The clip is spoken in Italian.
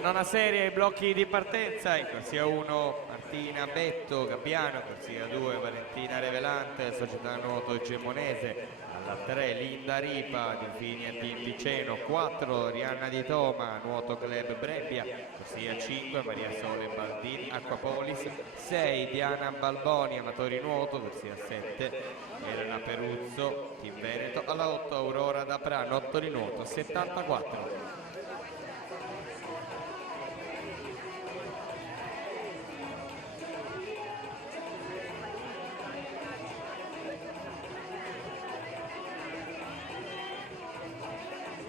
nona serie ai blocchi di partenza, in corsia 1 Martina Betto, Gabbiano, corsia 2 Valentina Revelante, Società Nuoto Gemonese, alla 3 Linda Ripa, Delfini e Team Piceno, 4 Rianna Di Toma, Nuoto Club Brebbia, corsia 5 Maria Sole Baldini, Acquapolis, 6 Diana Balboni, Amatori Nuoto, corsia 7 Elena Peruzzo, Team Veneto, alla 8 Aurora da Prano, 8 di nuoto, 74.